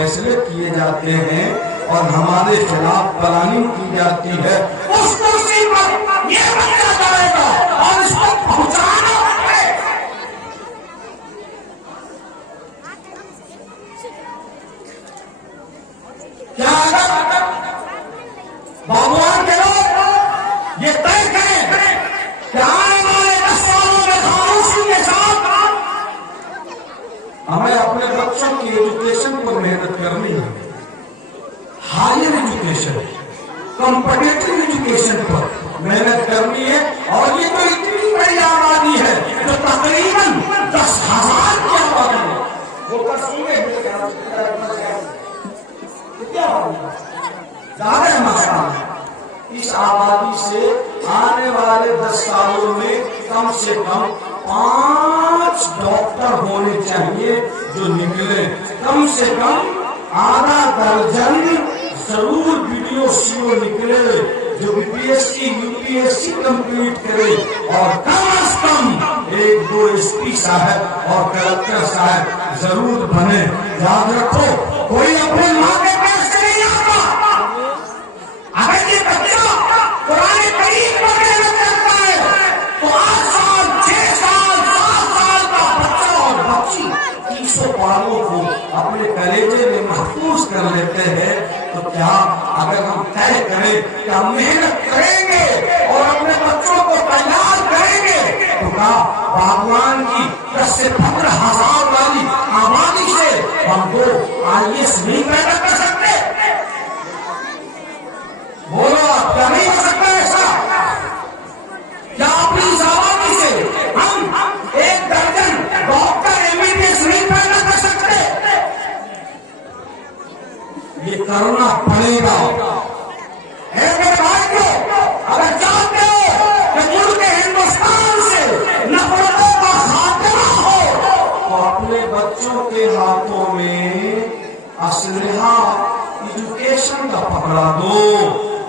فیصلے کیے جاتے ہیں اور ہمارے خلاف پلاننگ کی جاتی ہے، اس کرسی پر یہ بچہ جائے گا اور اس کو پہنچانا ہے۔ کیا اگر باغوان کے لوگ یہ طے کریں کہ آنے والے 10 سالوں میں خاموشی کے ساتھ ہمیں اپنے بچوں کی ایجوکیشن پر محنت کرنی ہے، ہائر ایجوکیشن، کمپٹیٹو ایجوکیشن پر محنت کرنی ہے، اور یہ تو اتنی بڑی آبادی ہے جو تقریباً 10,000 کی آبادی ہے، وہ کسوئے زیادہ ہے ماشاءاللہ۔ اس آبادی سے آنے والے 10 سالوں میں کم سے کم 5 ڈاکٹر ہونے چاہیے جو نکلے، کم سے کم آدھا درجن ضرور ویڈیو CO نکلے جو BPSC UPSC کمپلیٹ کرے، اور کم از کم 1-2 SP صاحب اور کلکٹر صاحب ضرور بنے۔ یاد رکھو، کوئی اپنے ماں کے پیٹ سے نہیں آتا۔ اگر یہ بچہ قرآن کریم پر محنت کرتا ہے تو 8 سال 6 سال 7 سال کا بچہ اور بچی 300 پاروں کو اپنے کلیجے میں محفوظ کر لیتے ہیں، تو کیا اگر ہم طے کریں کہ ہم محنت کریں گے اور اپنے بچوں کو تیار کریں گے تو کیا باغوان کی 10 سے 15,000 والی آبادی سے ہم 2 IAS نہیں پیدا کر سکتے؟ بولو آپ، کیا نہیں ہو سکتا ایسا؟ کیا اپنی اس آبادی سے ہم 1 درجن ڈاکٹر MBBS نہیں پیدا کر سکتے؟ یہ کرنا پڑے گا۔ میرے بھائیوں، اگر چاہتے ہو کہ ملک ہندوستان سے نفرتوں کا خاتمہ ہو تو اپنے بچوں کے ہاتھوں میں اسلحہ ایجوکیشن کا پکڑا دو،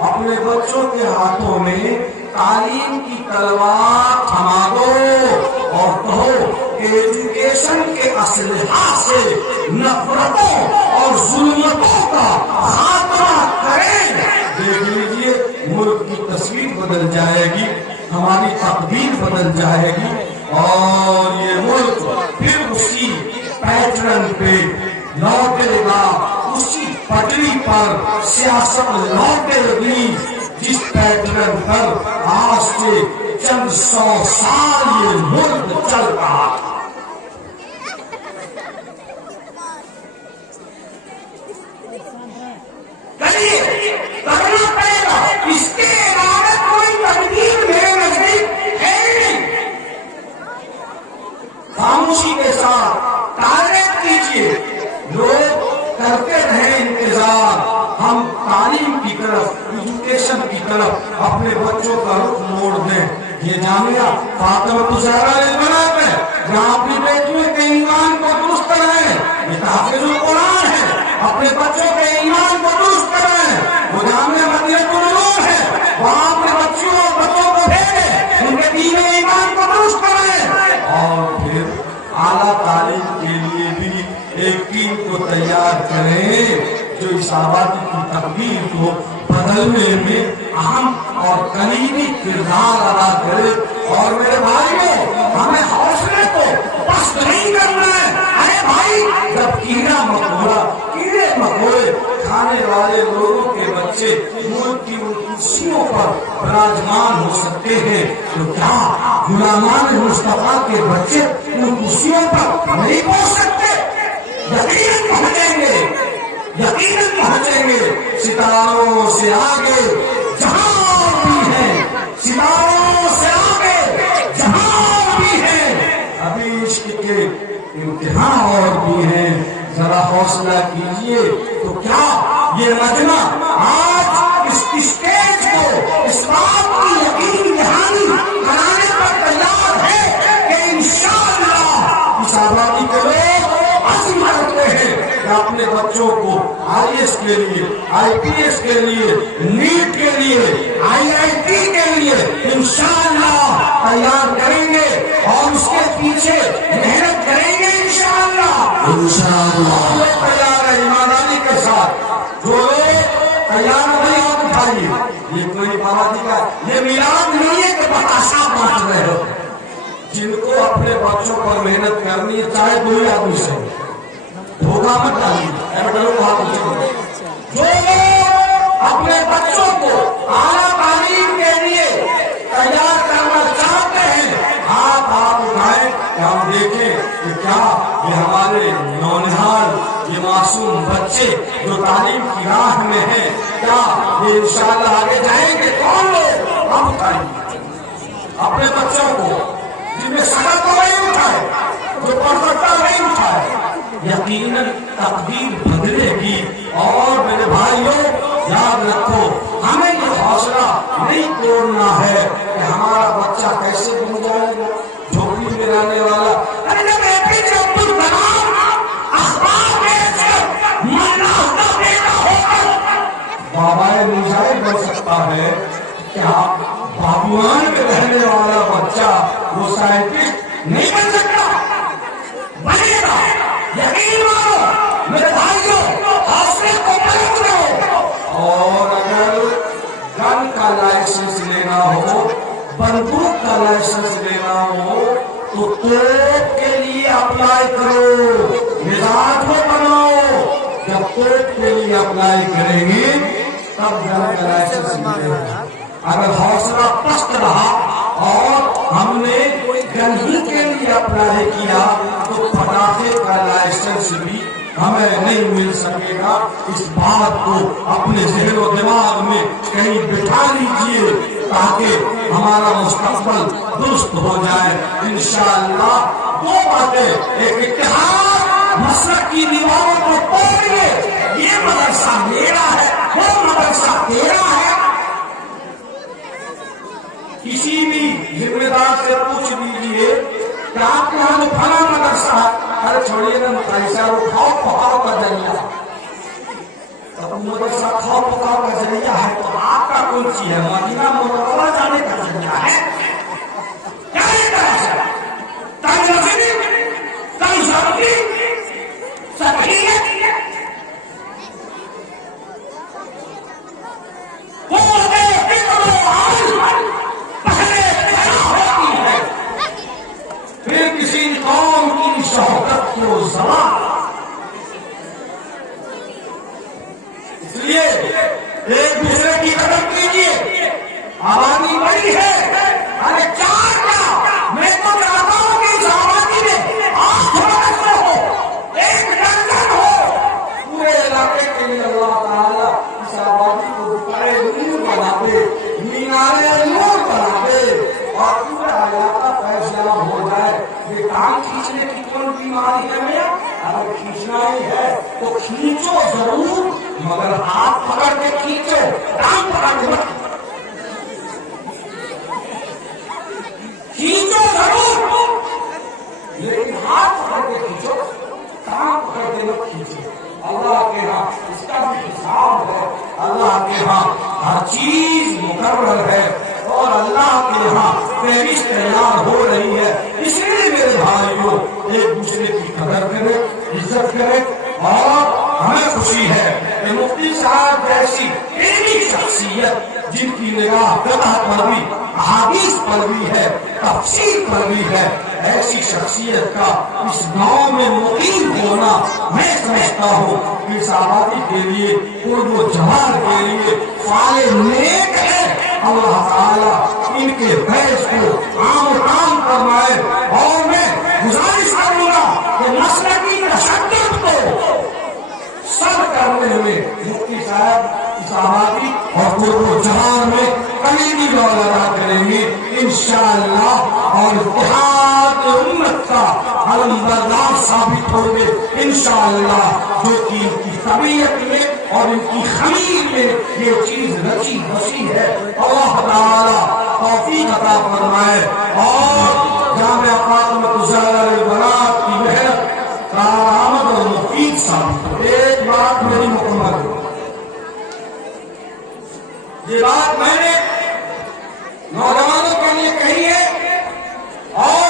اپنے بچوں کے ہاتھوں میں تعلیم کی تلوار تھما دو اور کہو کہ ایجوکیشن کے اسلحہ سے نفرتوں اور ظلمتوں کا خاتمہ کریں۔ دیکھ لیجیے، ملک کی تصویر بدل جائے گی، ہماری تقدیر بدل جائے گی، اور یہ ملک پھر اسی پیٹرن پہ لوٹے گا، اسی پٹری پر سیاست لوٹے گی جس پیٹرن پر آج سے چند 100 سال یہ ملک چل رہا تھا۔ کرنا پڑے گا، اس کے علاوہ کوئی تدبیر میرے نزدیک ہے نہیں۔ خاموشی کے ساتھ ٹارگیٹ کیجیے، لوگ کرتے رہیں انتظار، ہم تعلیم کی طرف، ایجوکیشن کی طرف اپنے بچوں کا رخ موڑ دیں۔ یہ جامعہ فاطمہ الزہرا البنات ہے، جہاں اپنی بیٹیوں کے ایمان کو درست کریں، یہ تحفظ القرآن ہے، اپنے بچوں کے ایمان کو درست کریں۔ وہ جامعہ مدینہ النور ہے، وہاں اپنے بچوں اور بچوں کو بھیجیں، ان کے دین ایمان کو درست کریں، اور پھر اعلیٰ تعلیم کے لیے بھی ایک ٹیم کو تیار کریں جو اس آبادی کی تقدیر کو بدلنے میں اہم اور کلیدی کردار ادا کرے۔ اور میرے بھائیوں، ہمیں حوصلے کو پست نہیں کرنا ہے۔ ارے بھائی، جب کیڑے مکوڑے کھانے والے لوگوں کے بچے ملک کی ان کرسیوں پر براجمان ہو سکتے ہیں تو کیا غلامان مصطفیٰ کے بچے ان کرسیوں پر نہیں پہنچ سکتے؟ یقیناً پہنچیں گے، یقیناً پہنچیں گے۔ ستاروں سے آگے جہاں بھی ہیں، ستاروں سے آگے جہاں بھی ہیں، ابھی عشق کے امتحان اور بھی ہیں۔ ذرا حوصلہ کیجئے۔ تو کیا یہ مجمع آج اس اسٹیج کو اس بات کی یقین دہانی کرانے پر تیار ہے کہ انشاءاللہ اس آبادی کے لوگ عزم کرتے ہیں کہ اپنے بچوں کو IAS کے لیے، IPS کے لیے، نیٹ کے لیے، IIT کے لیے انشاءاللہ تیار کریں گے اور اس کے پیچھے محنت کریں گے انشاءاللہ۔ تیار ہے ایمان भाई, ये कोई पार्टी का, ये मिलाद नहीं है कि बताशा बांट रहे हो। जिनको अपने बच्चों पर मेहनत करनी है, चाहे कोई आदमी से धोखा मत डालिए। जो अपने बच्चों को आला तालीम के लिए तैयार करना चाहते हैं, आप उठाएं कि हम देखें कि क्या ये हमारे नौनिहाल, ये मासूम बच्चे जो तालीम की राह में हैं, क्या ये इंशाअल्लाह आगे जाएंगे? कौन लोग? हम उठाएंगे अपने बच्चों को, जिनमें शकल तो नहीं उठाए, जो पढ़ सकता नहीं उठाए। यकीनन तकदीर बदलेगी। और मेरे भाइयों, याद रखो, हमें ये हौसला नहीं तोड़ना है कि हमारा बच्चा कैसे बन जाएगा झोपड़ी में रहने वाला। अरे जब एपीजे अब्दुल कलाम अखबार में बाबाए मुजाहिद बन सकता है, क्या बाबुआन में रहने वाला बच्चा वो साइंटिस्ट नहीं बन सकता? बनेगा, यकीन मानो मेरे भाइयों, हौसले को बुलंद करो। और अगर गन का लाइसेंस लेना हो, बंदूक का लाइसेंस लेना हो, तो तोप के लिए अप्लाई करो, मिजाज को बनाओ। जब तोप के लिए अप्लाई करेंगे तब गन का लाइसेंस मिलेगा। अगर हौसला पस्त रहा और हमने गन ही के लिए अप्लाई किया, तो पटाखे का लाइसेंस भी हमें नहीं मिल सकेगा। इस बात को अपने ज़हन और दिमाग में कहीं बिठा लीजिए, ताकि हमारा मुस्तकबिल दुरुस्त हो जाए इंशाअल्लाह। दो बातें, एक इत्तेहाद, मसलक की दीवारों को तोड़िए, ये मदरसा मेरा है, वो मदरसा तेरा है। किसी भी जिम्मेदार से पूछ लीजिए कि आपके यहाँ जो फला मदरसा है, अरे छोड़िए ना, ऐसा वो खाओ पकाओ का जरिया, तो मदरसा खाओ पकाओ का जरिया है, तो आपका कौन सी है? मदीना मुनव्वरा जाने का जरिया है। क्या है? इसलिए एक दूसरे की कदर कीजिए। आबादी बड़ी है, अरे चार क्या, मैं तो चाहता हूं कि इस आबादी में आप थोड़ा हो, एक रंजन हो पूरे इलाके के लिए। अल्लाह ताला इस आबादी को दुकाने नूर बना दे, मीनारे नूर बना दे, और पूरा इलाका फैसला हो जाए। ये टांग खींचने की कौन बीमारी है भैया? अगर खींचना ही है तो खींचो जरूर, मगर हाथ पकड़ के खींचो, टांग पकड़ के मत खींचो जरूर, लेकिन हाथ पकड़ के खींचो, टांग पकड़ के मत खींचो। अल्लाह के यहाँ इसका भी हिसाब है, अल्लाह के यहाँ हर चीज मुकर्रर है, और अल्लाह के यहाँ फहरिस्त तैयार हो रही है। इसलिए मेरे भाइयों, एक दूसरे की कदर करें, इज्जत करें। और हमें खुशी है कि मुफ्ती साहब जैसी इल्मी शख्सियत, जिनकी निगाह फिक़ह पर भी, अहादीस पर भी है, तफसीर पर भी है, ऐसी शख्सियत का इस गांव में मुकीम होना, मैं समझता हूँ कि इस आबादी के लिए, उर्दू जवान के लिए फाले नेक है। अल्लाह ताला इनके फैज को आम काम फरमाए। और मैं गुजारिश करूंगा कि मसलकी तशद्दुद को सर करने में मुफ्ती साहब इस आबादी और उर्दू जवान में कलीदी रौल अदा करेंगे इंशाअल्लाह, और इत्तेहाद उम्मत का अलमबरदार साबित होंगे इंशाअल्लाह, जो कि इनकी तबीयत में और इनकी खमीर में ये चीज रची बसी है। अल्लाह ताला तौफीक अता फरमाए, और जामिया फातिमा ज़हरा बरात की मेहनत कारआमद और मुफीद साबित हो। एक बात मेरी मुकम्मल है, ये बात मैंने नौजवानों के लिए कही है, और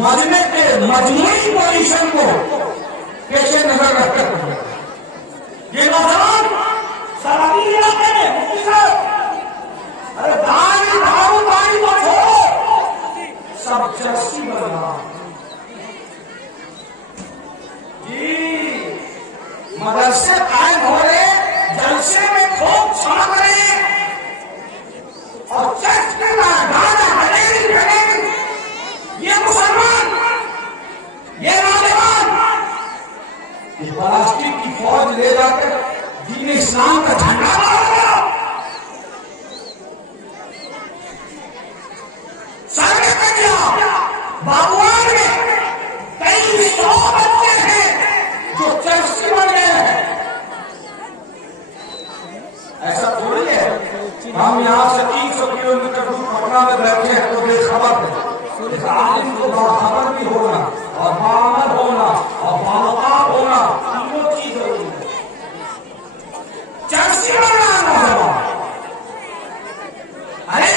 मजमे के मजमूई पोजीशन को पेश नजर रखकर ये नौजवान सलाहियत मदरसे कायम हो रहे, जलसे में खूब चमक रहे और चर्च में गाना हनेरी, ये मुसलमान, ये नौजवान ये प्लास्टिक की फौज ले जाकर दीन इस्लाम का झंडा लहराया। सारे बाबुआन में कई 100 बच्चे हैं जो चर्च बन गए हैं। ऐसा थोड़ी है हम यहाँ से 300 किलोमीटर दूर पटना में बैठे हैं तो बेखबर है। आलिम को बाखबर भी होना और बामर होना और बावकाब होना, तीनों चीज जरूरी है। चर्च बनना नौजवान, अरे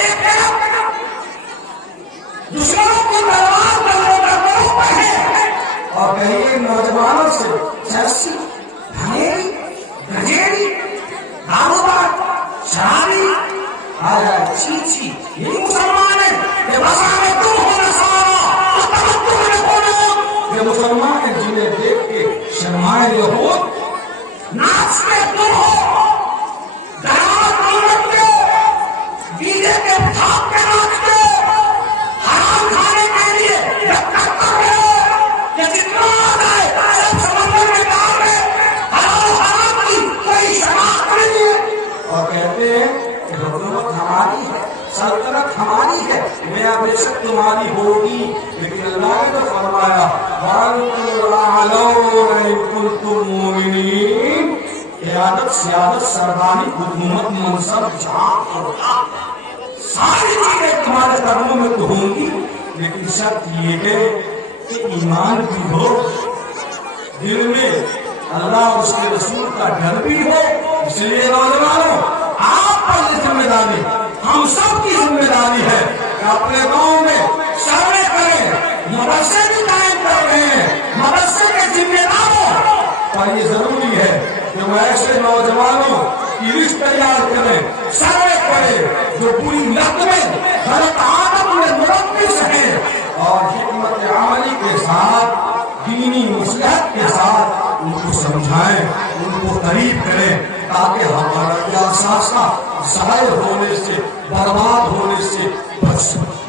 दुश्मनों को तलवार दरबारों पर है और कहिए नौजवानों से चर्सी, भंगेरी, गजेरी, दारूबाज, शराबी, छी ये मुसलमान है, ये भाषा में तुम हो नसारा, ये मुसलमान है जिन्हें देख के शर्माए यहूद, नाच में तुम हो, दरार नहीं रखते, डीजे के भाग के नाचते, हराम खाने के लिए ये जितना आए सब समंदर में डाल रहे, हलाल हराम की कोई शनाख्त नहीं है और कहते हैं कि हुकूमत हमारी है, सल्तनत हमारी है, मैं बेशक तुम्हारी होगी, लेकिन अल्लाह ने तो फरमाया क़यादत सियादत सरदारी हुकूमत मनसब जहां होगा सारी चीजें तुम्हारे कदमों में तो होंगी, लेकिन शर्त ये है कि ईमान भी हो, दिल में अल्लाह उसके रसूल का डर भी हो। इसलिए नौजवानों आप पर जिम्मेदारी, हम सब की जिम्मेदारी है कि अपने गांव में सर्वे करें, मदरसे भी कायम कर रहे हैं, मदरसे के जिम्मेदारों पर ये जरूरी है कि वो ऐसे नौजवानों की लिस्ट तैयार करें, सर्वे करें जो पूरी लत में गलत आदत में मुरब्बिस है और हिकमत अमली के साथ, दीनी मसलहत के साथ उनको समझाएं, उनको करीब करें ताकि हमारा प्यासा ज़ाहिर होने से, बर्बाद होने से बच सके।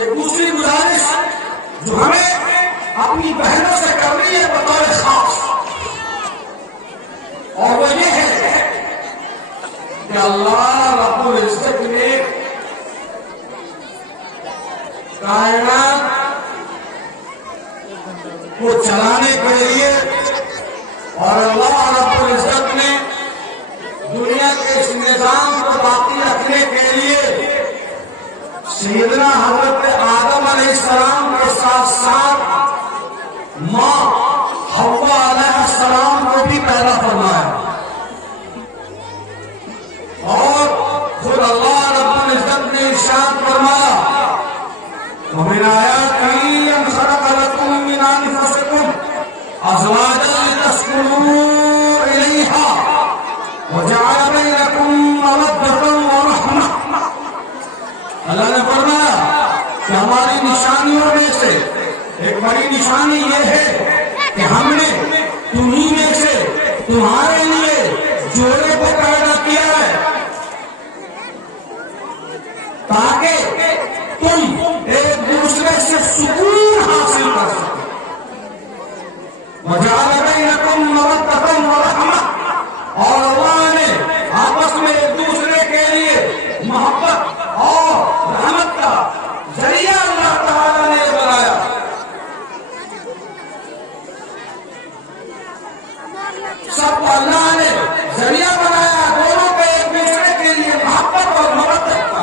एक दूसरी गुजारिश जो हमें अपनी बहनों से करनी है बतौर खास, और वो ये है कि अल्लाह रब्बुल इज्जत ने कायनात को चलाने के लिए और अल्लाह रब्बुल इज्जत ने दुनिया के इस निजाम को बाकी रखने के लिए सैयदना हजरत आदम अलैहिस्सलाम के साथ साथ माँ हव्वा अलैहिस्सलाम को भी पैदा फरमाया और खुद अल्लाह रब्बुल इज्जत ने इरशाद फरमाया वमिन आयातिही अन खलक़ लकुम मिन अनफुसिकुम अज़वाजन लितस्कुनू इलैहा व जअल बैनकुम मवद्दतन व रहमा। अल्लाह ने फरमाया कि हमारी निशानियों में से एक बड़ी निशानी ये है कि हमने तुम्हीं में से तुम्हारे लिए जोड़े को पैदा किया है ताकि तुम एक दूसरे से सुकून हासिल कर सको। वजअल बैनकुम मवद्दतन व रहमा, और अल्लाह ने आपस में एक दूसरे के लिए मोहब्बत और रहमत का जरिया अल्लाह ताला ने बनाया। सब अल्लाह ने जरिया बनाया दोनों के एक दूसरे के लिए मोहब्बत और मवद्दत का।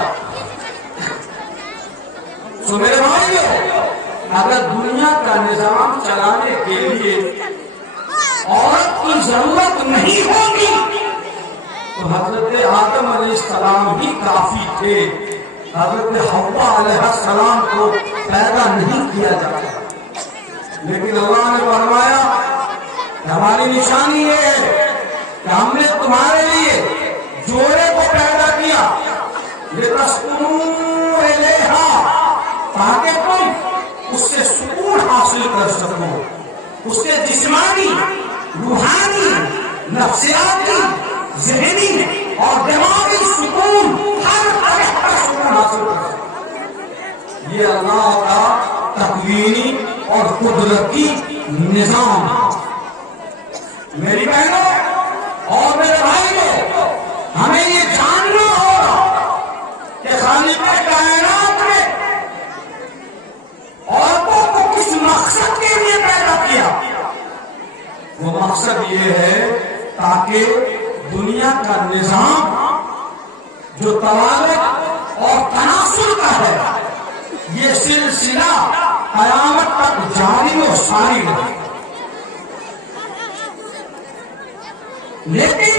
तो मेरे भाइयों, अगर दुनिया का निजाम चलाने के लिए औरत की जरूरत नहीं होगी तो हजरत आदम अलैहिस्सलाम भी काफी थे, हजरत हव्वा अलैहिस्सलाम को पैदा नहीं किया जाता। लेकिन अल्लाह ने फरमाया हमारी निशानी ये है कि हमने तुम्हारे लिए जोड़े को पैदा किया, लितस्कुनू इलैहा, ताकि तुम उससे सुकून हासिल कर सको। ہو، اس کے جسمانی، روحانی، نفسیاتی، ذہنی اور دماغی سکون، ہر طرح کا سکون حاصل کر سکے۔ یہ اللہ کا تکوینی اور قدرتی نظام۔ میری بہنوں اور میرے بھائیوں، ہمیں یہ جاننا ہوگا کہ خالق کائنات نے عورتوں کو کس مقصد کے لیے پیدا کیا۔ وہ مقصد یہ ہے تاکہ دنیا کا نظام جو توالد اور تناسل کا ہے، یہ سلسلہ قیامت تک جاری و ساری رہے۔ لیکن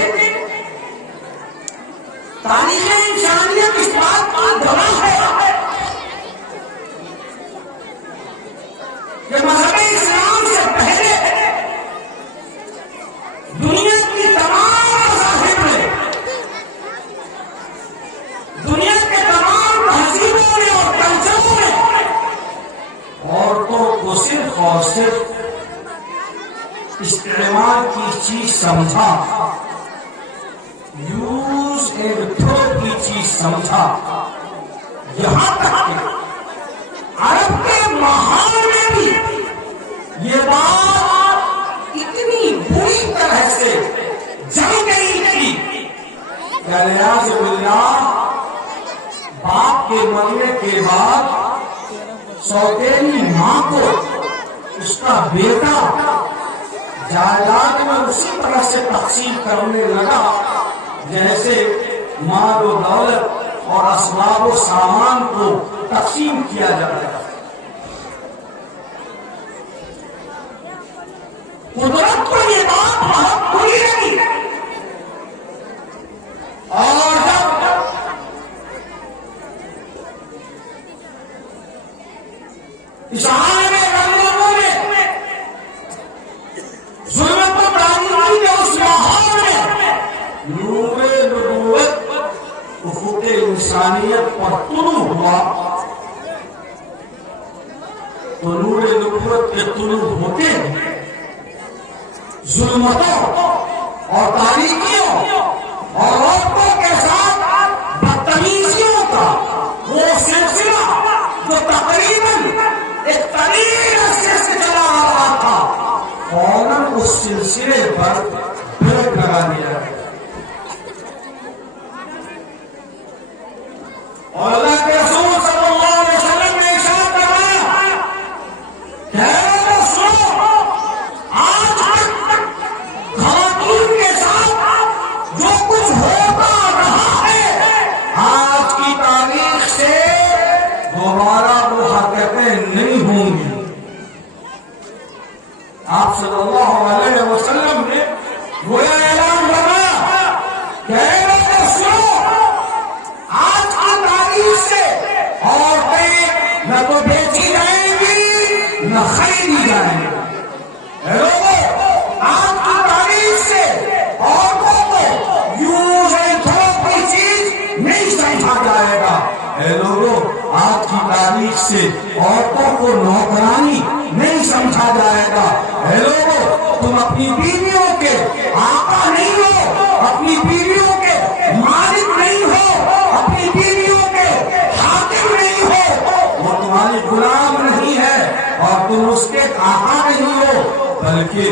تاریخ انسانیت اس بات کی گواہ ہے کہ مذہب اسلام سے پہلے دنیا کی تمام مذاہب میں، دنیا کے تمام تہذیبوں میں اور کلچروں میں عورتوں کو صرف اور صرف استعمال کی چیز سمجھا، یوز اینڈ تھرو کی چیز سمجھا۔ یہاں تک کہ عرب کے ماحول میں بھی یہ بات اتنی بری طرح سے جم گئی تھی کہ الیاذ باللہ باپ کے مرنے کے بعد سوتیلی ماں کو اس کا بیٹا جائیداد میں اسی طرح سے تقسیم کرنے لگا جیسے مال و دولت اور اسباب و سامان کو تقسیم کیا جاتا ہے۔ قدرت کو یہ بات بہت بری لگی، اور جب اس عالم غموں میں ظلمت و تاریکی کے اس ماحول میں نور نبوت افق انسانیت پر طلوع ہوا، تو نور نبوت کے طلوع ہوتے ظلمتوں اور تاریکیوں اور عورتوں کے ساتھ بدتمیزیوں کا وہ سلسلہ جو تقریباً ایک طویل عرصے سے چلا آ رہا تھا، فوراً اس سلسلے پر بریک لگا دیا گیا۔ اور اللہ کے رسول صلی اللہ علیہ وسلم نے ارشاد فرمایا کہ اے لوگوں سنو، آج تک خواتین کے ساتھ جو کچھ ہوتا رہا ہے، آج کی تاریخ سے دوبارہ وہ حرکتیں نہیں ہوں گی۔ آپ صلی اللہ علیہ وسلم نے وہ اعلان فرمایا کہ اے لوگوں سنو، آج کی تاریخ سے عورتیں نہ تو بیچی جائیں گی نہ خریدی جائیں گی۔ اے لوگوں، آج کی تاریخ سے عورتوں کو یوز اینڈ تھرو کی چیز نہیں سمجھا جائے گا۔ اے لوگوں، آج کی تاریخ سے عورتوں کو نوکرانی نہیں سمجھا جائے گا۔ اے لوگوں، تم اپنی بیویوں کے آقا نہیں ہو، اپنی بیویوں کے مالک نہیں ہو، اپنی بیویوں کے حاکم نہیں ہو، وہ تمہاری غلام نہیں ہے اور تم اس کے آقا نہیں ہو، بلکہ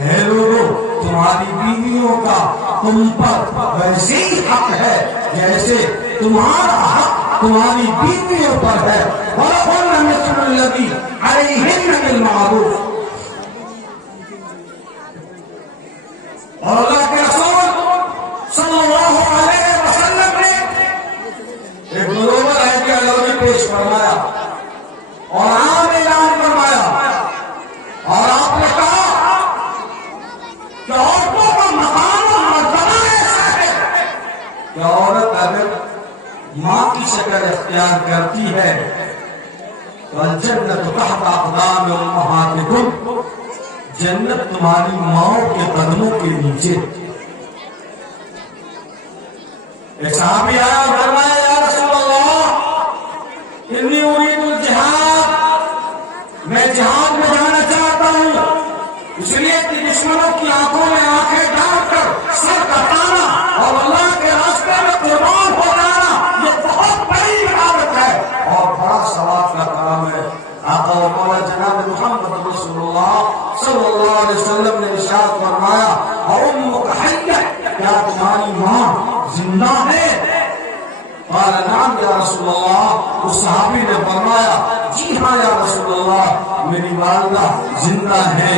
اے لوگوں، تمہاری بیویوں کا تم پر ویسے ہی حق ہے جیسے تمہارا حق تمہاری بیویوں پر ہے۔ وَلَهُنَّ مِثْلُ الَّذِي عَلَيْهِنَّ بِالْمَعْرُوفِ۔ اور اللہ کے رسول صلی اللہ علیہ وسلم نے ایک گلوبل آئیڈیالوجی پیش فرمایا اور عام اعلان فرمایا، اور آپ نے کہا کہ عورتوں کا مقام و مرتبہ ایسا ہے کہ عورت اگر ماں کی شکل اختیار کرتی ہے تو الجنت تحت اقدام امہاتکم، جنت تمہاری ماں کے قدموں کے نیچے۔ ایک صحابی آیا اور فرمایا یا رسول اللہ انی اريد الجہاد، میں جہاد میں جانا چاہتا ہوں، کہ دشمنوں کی آنکھوں میں آنکھیں ڈال کر سر کٹانا اور اللہ کے راستے میں قربان ہو جانا یہ بہت بڑی عبادت ہے اور بڑا ثواب کا کام ہے۔ آقا و مولا جناب محمد رسول اللہ صلی اللہ علیہ وسلم نے ارشاد فرمایا اُمُّکَ حَيَّةٌ، کیا تمہاری ماں زندہ ہے؟ قال نعم یا رسول اللہ، اس صحابی نے فرمایا جی ہاں یا رسول اللہ، میری والدہ زندہ ہے۔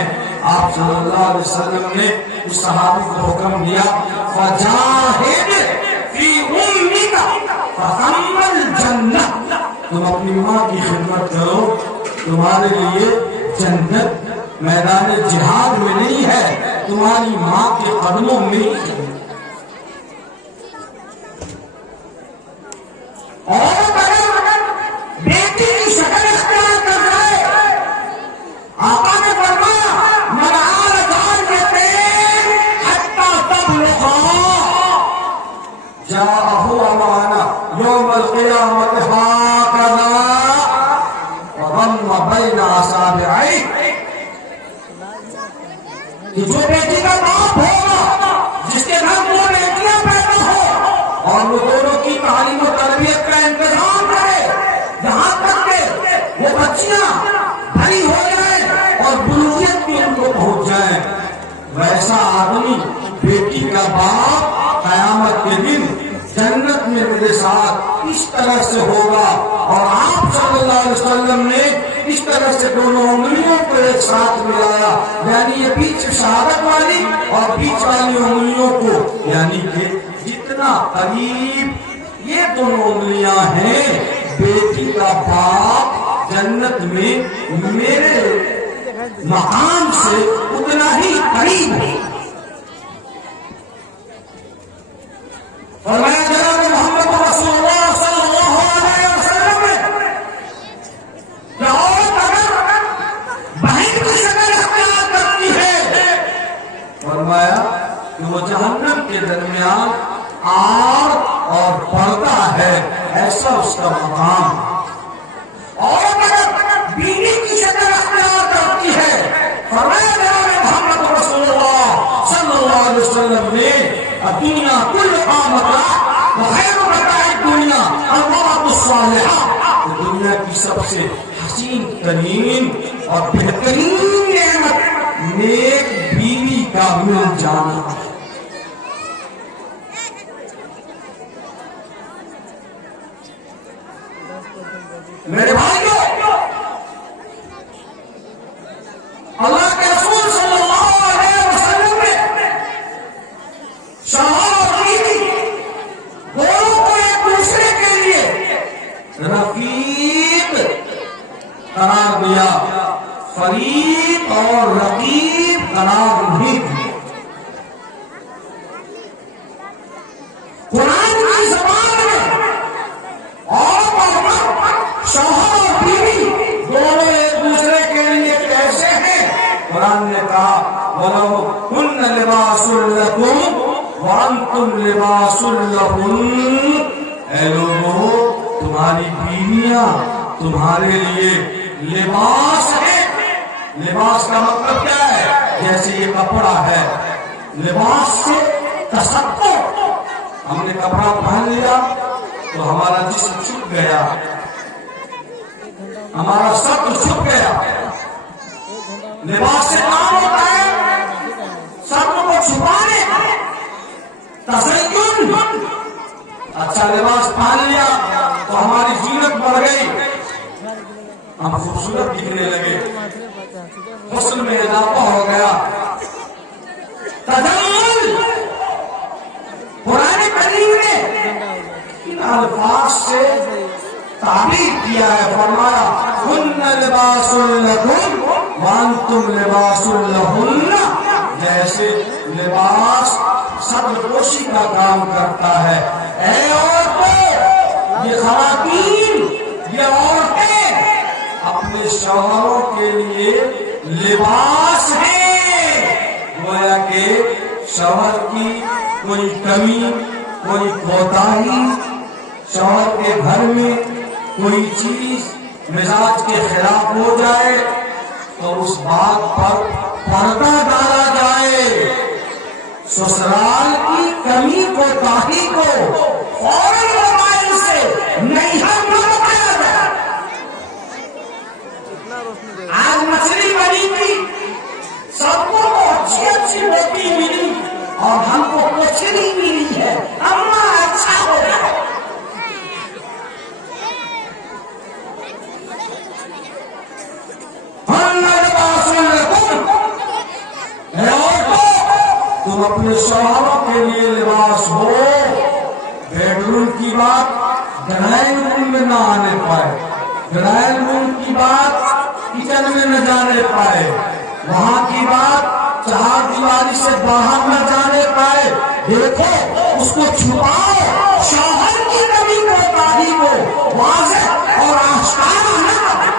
آپ صلی اللہ علیہ وسلم نے اس صحابی کو حکم دیا فَجَاهِدْ فِي أُمِّكَ فَثَمَّ الْجَنَّةِ، تم اپنی ماں کی خدمت کرو، تمہارے لیے جنت میدان جہاد میں نہیں ہے، تمہاری ماں کے قدموں میں ہی ہے۔ اور اگر بیٹی کی شکل اختیار کر جائے، آقا نے فرمایا من آل جاريتين حتى تبلغا جاءه أمانة يوم القيامة هكذا وضم بين أصابعيه، کہ جو بیٹی کا باپ ہوگا جس کے گھر دو بیٹیاں پیدا ہو اور وہ دونوں کی تعلیم و تربیت کا انتظام کرے یہاں تک کہ وہ بچیاں بڑی ہو جائیں اور بلوغیت بھی ان کو پہنچ جائیں، ویسا آدمی بیٹی کا باپ قیامت کے دن جنت میں میرے ساتھ اس طرح سے ہوگا۔ اور آپ صلی اللہ علیہ وسلم نے اس طرح سے دونوں انگلیوں کو ایک ساتھ ملایا، یعنی یہ بیچ شہادت والی اور بیچ والی انگلیوں کو، یعنی کہ جتنا قریب یہ دونوں انگلیاں ہیں بیٹی کا باپ جنت میں میرے مقام سے اتنا ہی قریب ہے۔ فرمایا جناب محمد رسول اللہ صلی اللہ علیہ وسلم نے کہ عورت اگر بہن کی شکل اختیار کرتی ہے، فرمایا کہ وہ جہنم کے درمیان آر اور پردہ ہے، ایسا اس کا مقام۔ عورت اگر بیوی کی شکل اختیار کرتی ہے، فرمایا جناب محمد رسول اللہ صلی اللہ علیہ وسلم نے الدنیا كلها متاع وخير متاع الدنيا المرأة الصالحة، دنیا کی سب سے حسین ترین اور بہترین نعمت نیک بیوی کا مل جانا ہے۔ میرے بھائیو، اللہ کے رسول صلی اللہ علیہ وسلم نے شوہر اور بیوی دونوں کو ایک دوسرے کے لیے رفیق قرار دیا، فریق اور رقیب قرار نہیں دیا۔ قرآن کی زبان میں شوہر اور بیوی دونوں ایک دوسرے کے لیے کیسے ہیں؟ قرآن نے کہا وَلَوْ كُنَّ لِبَاسٌ لَكُمْ وَأَنْتُمْ لِبَاسٌ لَهُنَّ، اے لوگوں تمہاری بیویاں تمہارے لیے لباس ہے۔ لباس کا مطلب کیا ہے؟ جیسے یہ کپڑا ہے، لباس سے تصور، ہم نے کپڑا پہن لیا تو ہمارا جسم چھپ گیا، ہمارا سب چھپ گیا۔ لباس سے کام ہوتا ہے سب کو چھپانے، تزین۔ اچھا لباس پہن لیا تو ہماری زینت بڑھ گئی، ہم خوبصورت دکھنے لگے، حسن میں اضافہ ہو گیا۔ تزین قرآن کریم نے ان الفاظ سے تعبیر کیا ہے، فرمایا ہن لباس لکم وانتم لباس لہن، جیسے لباس سرپوشی کا کام کرتا ہے۔ اے عورتوں، یہ خواتین، یہ عورتیں اپنے شوہروں کے لیے لباس ہیں، گویا کہ شوہر کی کوئی کمی، کوئی کوتاہی، شوہر کے گھر میں کوئی چیز مزاج کے خلاف ہو جائے تو اس بات پر پردہ ڈالا ससुराल की कमी कोताही को फौरन मोबाइल से नैहर न बताया गया। आज मछली बनी थी, सबको अच्छी अच्छी रोटी मिली और हमको कुछ नहीं मिली है। अम्मा अच्छा हो गया। तुम अपने शौहरों के लिए लिबास हो। बेडरूम की बात ड्राइंग रूम में न आने पाए, ड्राइंग रूम की बात किचन में न जाने पाए, वहां की बात चार दीवारी से बाहर न जाने पाए। देखो उसको छुपाओ, शौहर की कमी कोताही को वाज़ेह और आश्कारा न करो।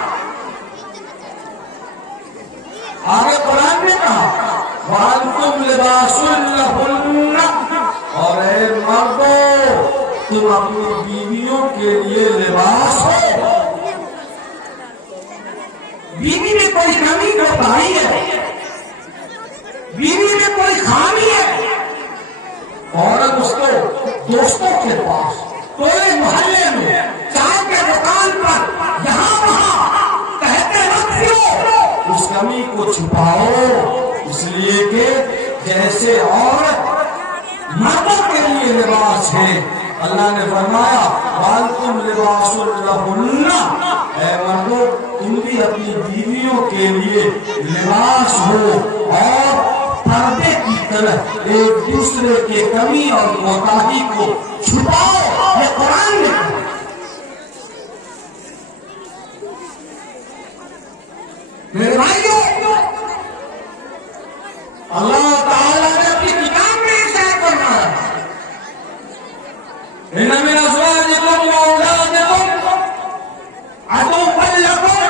आगे कुरान ने कहा वांतुम लिबासुल लहुन्ना, और ऐ मर्दों तुम अपनी बीवियों के लिए लिबास हो। बीवी में कोई कमी कोताही है, बीवी में कोई खामी है, औरत उसको दोस्तों के पास, टोले मोहल्ले में, चाय के दुकान पर, यहाँ वहाँ कहते मत फिरो, उस कमी को छुपाओ। इसलिए कि जैसे औरत मर्दों के लिए लिबास है, अल्लाह ने फरमाया वांतुम लिबासुल लहुन्ना, ऐ मर्दों तुम भी अपनी बीवियों के लिए लिबास हो और पर्दे की तरह एक दूसरे के कमी और कोताही को छुपाओ। ये कुरान ने कहा। मेरे भाइयों, अल्लाह ताला ने अपनी किताब में इरशाद फरमाया इन्ना मिन अज़वाजिकुम व औलादिकुम अदुव्वुन लकुम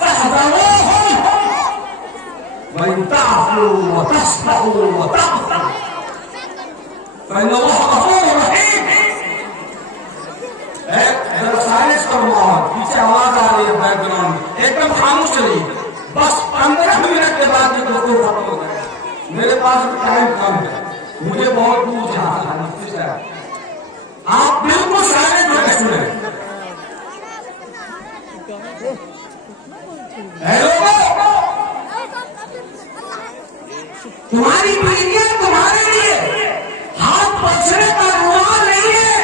फहज़रूहुम व इन तअफ़ू व तस्फ़हू व तग़फ़िरू फ़इन्न अल्लाह गफ़ूरुर रहीम। जरा साइलेंस करो, पीछे आवाज आ रही है बैकग्राउंड, एकदम खामोश रहिए। बस 15 मिनट के बाद ये दोस्तों खत्म हो गए। मेरे पास टाइम कम है, मुझे बहुत दूर जाना है। आप बिल्कुल साइलेंट होकर सुने। तुम्हारी बीवियां तुम्हारे लिए हाथ पछड़े का रुमाल नहीं है,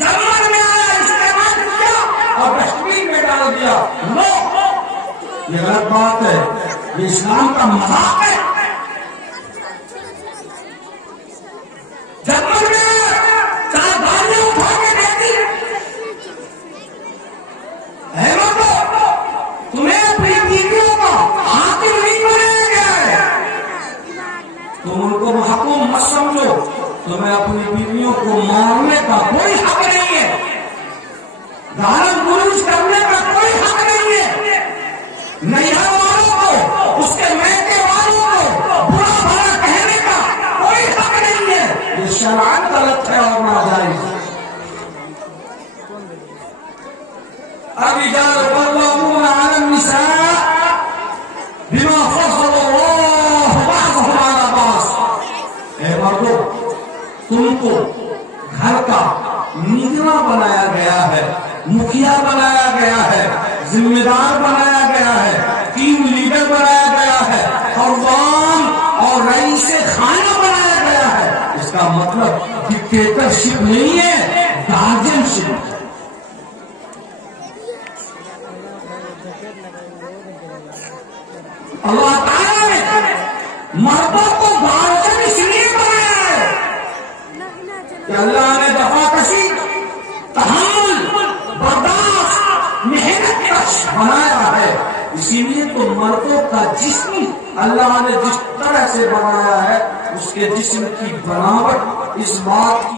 जंगल में आया इस्तेमाल किया और डस्टबिन में डाल दिया। नो, ये गलत बात है, ये इस्लाम का मजाक है। जंगल में चार गाड़ियां उठा के देती है, तुम्हें अपनी बीवियों का हाकिम नहीं बनाया गया है। तुम उनको महकूम मत समझो, तुम्हें अपनी बीवियों को मारने का कोई हक नहीं है, गारन गुरूज करने का कोई हक नहीं है, नैहर वालों को, उसके मैके वालों को बुरा भला कहने का कोई हक नहीं है। ये शरअन गलत है और नाजायज। الرجال قوامون على النساء بما فضل الله بعضهم على بعض। ऐ मर्दों, तुमको घर का निगरान बनाया गया है, मुखिया बनाया गया है, जिम्मेदार बनाया गया है, टीम लीडर बनाया गया है, कौवाम और रईसे खाना बनाया गया है। इसका मतलब डिक्टेटरशिप नहीं है, गार्जियनशिप। अल्लाह ताला ने मर्दों को गार्जियन इसलिए बनाया है कि अल्लाह ने दफाकशी, तहम्मुल, बर्दाश्त, मेहनत का बनाया है। इसीलिए तो मर्दों का जिस्म अल्लाह ने जिस तरह से बनाया है, उसके जिस्म की बनावट इस बात